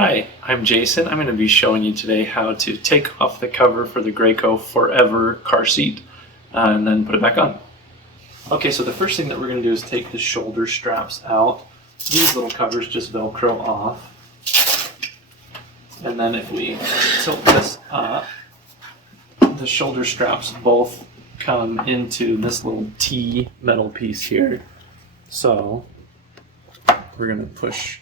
Hi, I'm Jason. I'm going to be showing you today how to take off the cover for the Graco Forever car seat and then put it back on. Okay, so the first thing that we're going to do is take the shoulder straps out. These little covers just Velcro off. And then if we tilt this up, the shoulder straps both come into this little T metal piece here. So we're going to push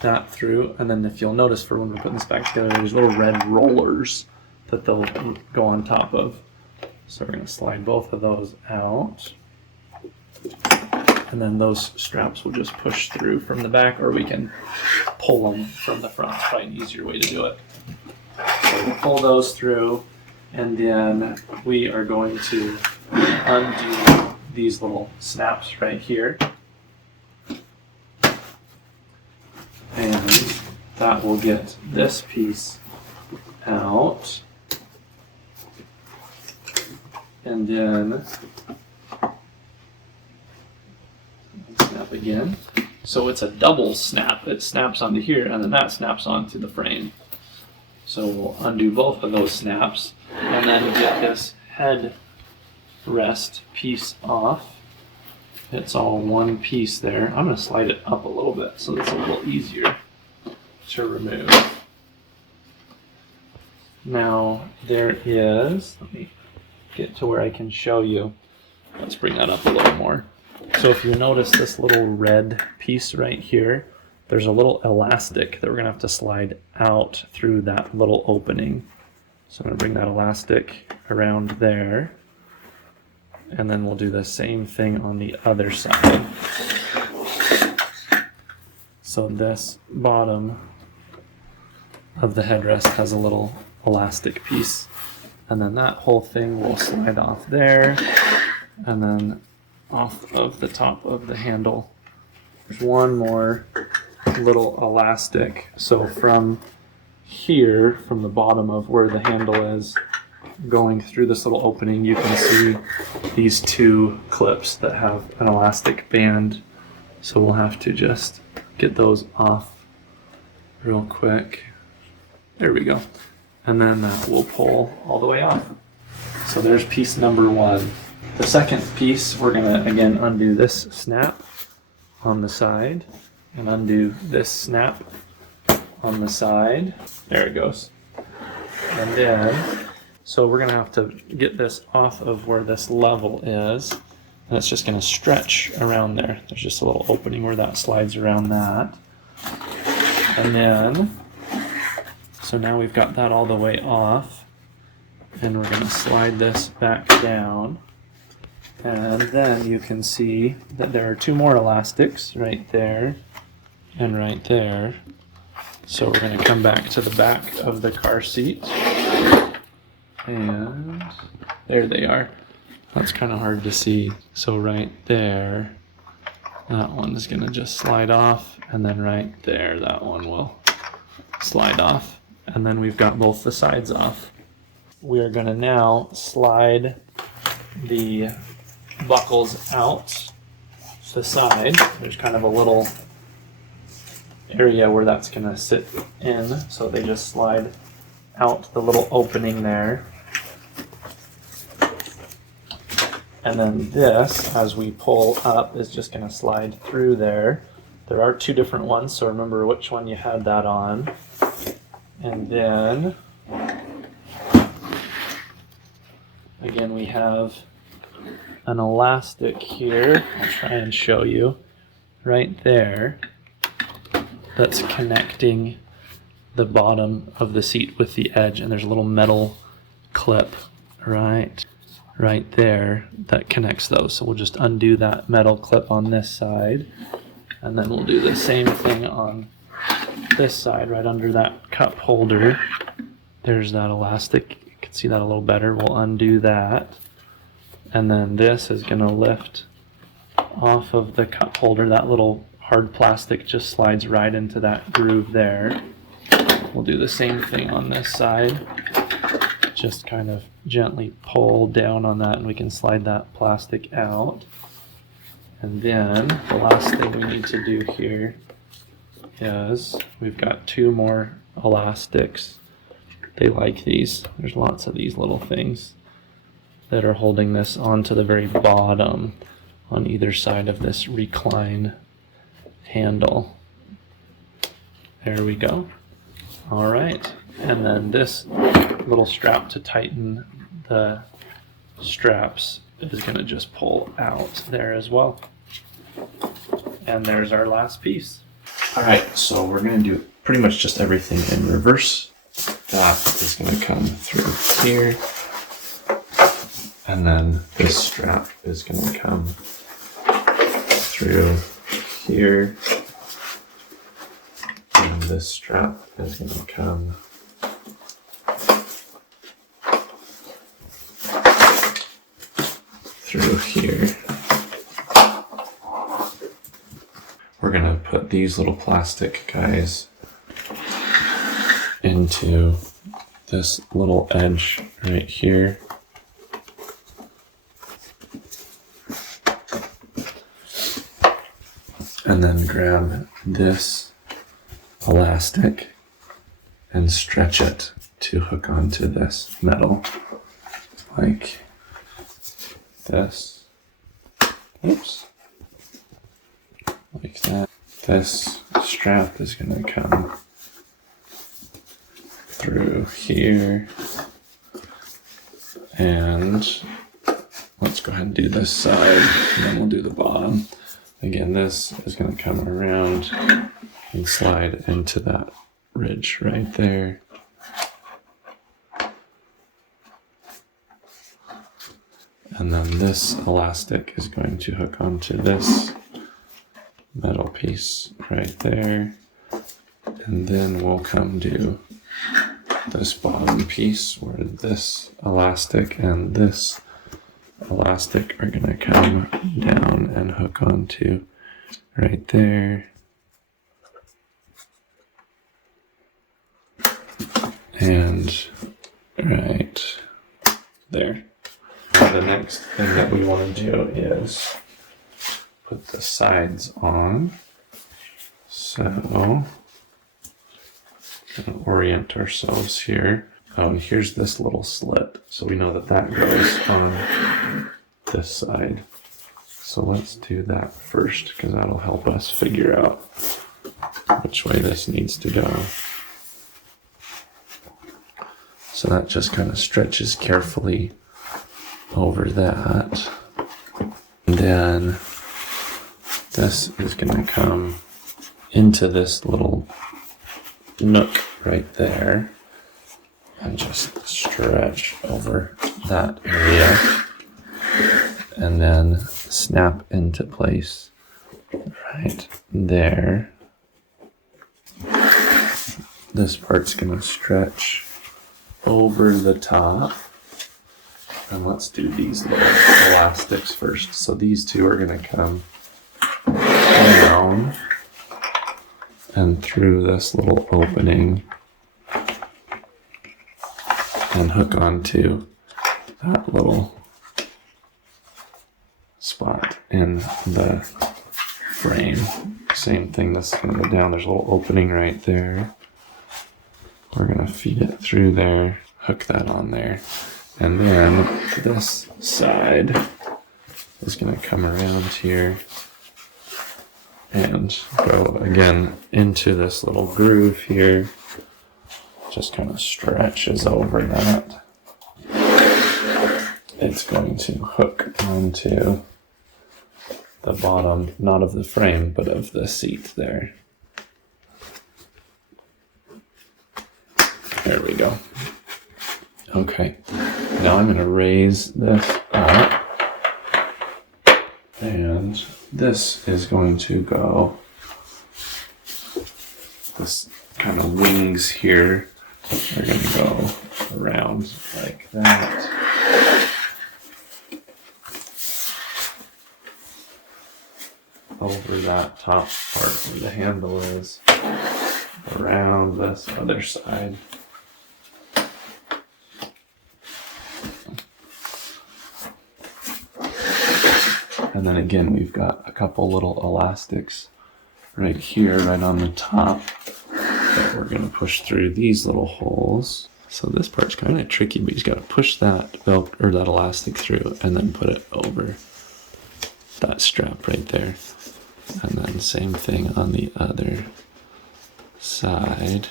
that through, and then if you'll notice for when we're putting this back together, there's little red rollers that they'll go on top of. So we're going to slide both of those out, and then those straps will just push through from the back, or we can pull them from the front. It's probably an easier way to do it. So we'll pull those through, and then we are going to undo these little snaps right here. And that will get this piece out. And then snap again. So it's a double snap. It snaps onto here and then that snaps onto the frame. So we'll undo both of those snaps and then get this head rest piece off. It's all one piece there. I'm going to slide it up a little bit so it's a little easier to remove. Now there is, let me get to where I can show you. Let's bring that up a little more. So if you notice this little red piece right here, there's a little elastic that we're going to have to slide out through that little opening. So I'm going to bring that elastic around there. And then we'll do the same thing on the other side. So this bottom of the headrest has a little elastic piece. And then that whole thing will slide off there. And then off of the top of the handle. There's one more little elastic. So from here, from the bottom of where the handle is, going through this little opening, you can see these two clips that have an elastic band. So we'll have to just get those off real quick. There we go. And then that will pull all the way off. So there's piece number one. The second piece, we're going to again undo this snap on the side and undo this snap on the side. There it goes. And then so we're going to have to get this off of where this level is, and it's just going to stretch around there. There's just a little opening where that slides around that. And then, so now we've got that all the way off, and we're going to slide this back down. And then you can see that there are two more elastics right there and right there. So we're going to come back to the back of the car seat. And there they are. That's kind of hard to see. So right there, that one is going to just slide off. And then right there, that one will slide off. And then we've got both the sides off. We are going to now slide the buckles out the side. There's kind of a little area where that's going to sit in. So they just slide out the little opening there. And then this, as we pull up, is just going to slide through there. There are two different ones, so remember which one you had that on. And then, again, we have an elastic here. I'll try and show you right there. That's connecting the bottom of the seat with the edge, and there's a little metal clip right there that connects those. So we'll just undo that metal clip on this side, and then we'll do the same thing on this side right under that cup holder. There's that elastic. You can see that a little better. We'll undo that, and then this is going to lift off of the cup holder. That little hard plastic just slides right into that groove there. We'll do the same thing on this side. Just kind of gently pull down on that and we can slide that plastic out. And then the last thing we need to do here is we've got 2 more elastics. They like these. There's lots of these little things that are holding this onto the very bottom on either side of this recline handle. There we go. All right, and then this little strap to tighten the straps is going to just pull out there as well. And there's our last piece. All right, so we're going to do pretty much just everything in reverse. That is going to come through here, and then this strap is going to come through here, and this strap is going to come through here. We're going to put these little plastic guys into this little edge right here. And then grab this elastic and stretch it to hook onto this metal like this. Oops. Like that. This strap is going to come through here, and let's go ahead and do this side, and then we'll do the bottom. Again, this is going to come around and slide into that ridge right there. And then this elastic is going to hook onto this metal piece right there. And then we'll come do this bottom piece where this elastic and this elastic are going to come down and hook onto right there. And right there. The next thing that we want to do is put the sides on. So going to orient ourselves here. Oh, and here's this little slit. So we know that that goes on this side. So let's do that first, because that'll help us figure out which way this needs to go. So that just kind of stretches carefully over that. And then this is going to come into this little nook right there and just stretch over that area and then snap into place right there. This part's going to stretch over the top. And let's do these little elastics first. So these two are going to come down and through this little opening and hook onto that little spot in the frame. Same thing, this is going to go down. There's a little opening right there. We're going to feed it through there, hook that on there. And then this side is going to come around here and go again into this little groove here. Just kind of stretches over that. It's going to hook onto the bottom, not of the frame, but of the seat there. There we go. Okay, now I'm going to raise this up, and this is going to go, this kind of wings here are going to go around like that, over that top part where the handle is, around this other side. And then again, we've got a couple little elastics right here, right on the top, that we're going to push through these little holes. So this part's kind of tricky, but you just got to push that belt or that elastic through and then put it over that strap right there. And then same thing on the other side.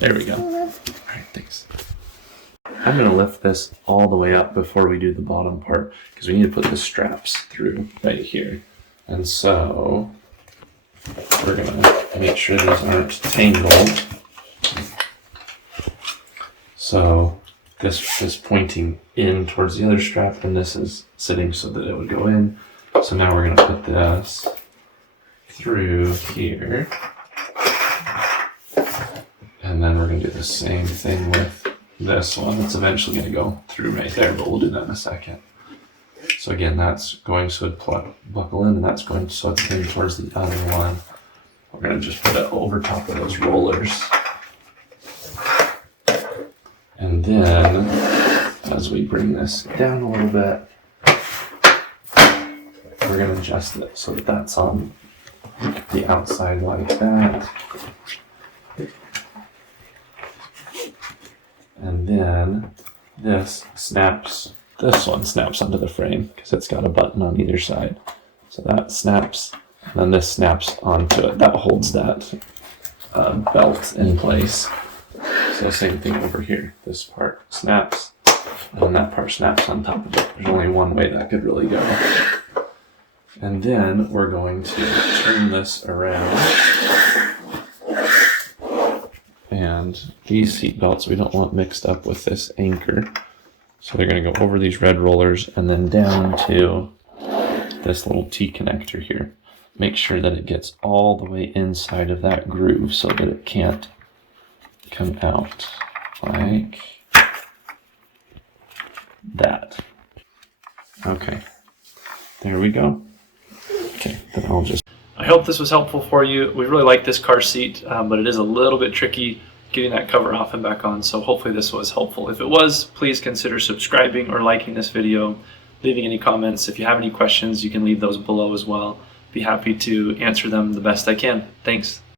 There we go. All right, thanks. I'm going to lift this all the way up before we do the bottom part because we need to put the straps through right here. And so we're going to make sure these aren't tangled. So this is pointing in towards the other strap, and this is sitting so that it would go in. So now we're going to put this through here. And then we're going to do the same thing with this one. It's eventually going to go through right there, but we'll do that in a second. So again, that's going so it'd buckle in, and that's going so it's in towards the other one. We're going to just put it over top of those rollers. And then, as we bring this down a little bit, we're going to adjust it so that that's on the outside like that. And then this one snaps onto the frame because it's got a button on either side. So that snaps, and then this snaps onto it. That holds that belt in place. So same thing over here. This part snaps, and then that part snaps on top of it. There's only one way that could really go. And then we're going to turn this around. And these seat belts we don't want mixed up with this anchor. So they're going to go over these red rollers and then down to this little T connector here. Make sure that it gets all the way inside of that groove so that it can't come out like that. Okay, there we go. Okay, then I'll just... I hope this was helpful for you. We really like this car seat, but it is a little bit tricky getting that cover off and back on, so hopefully this was helpful. If it was, please consider subscribing or liking this video, leaving any comments. If you have any questions, you can leave those below as well. Be happy to answer them the best I can. Thanks.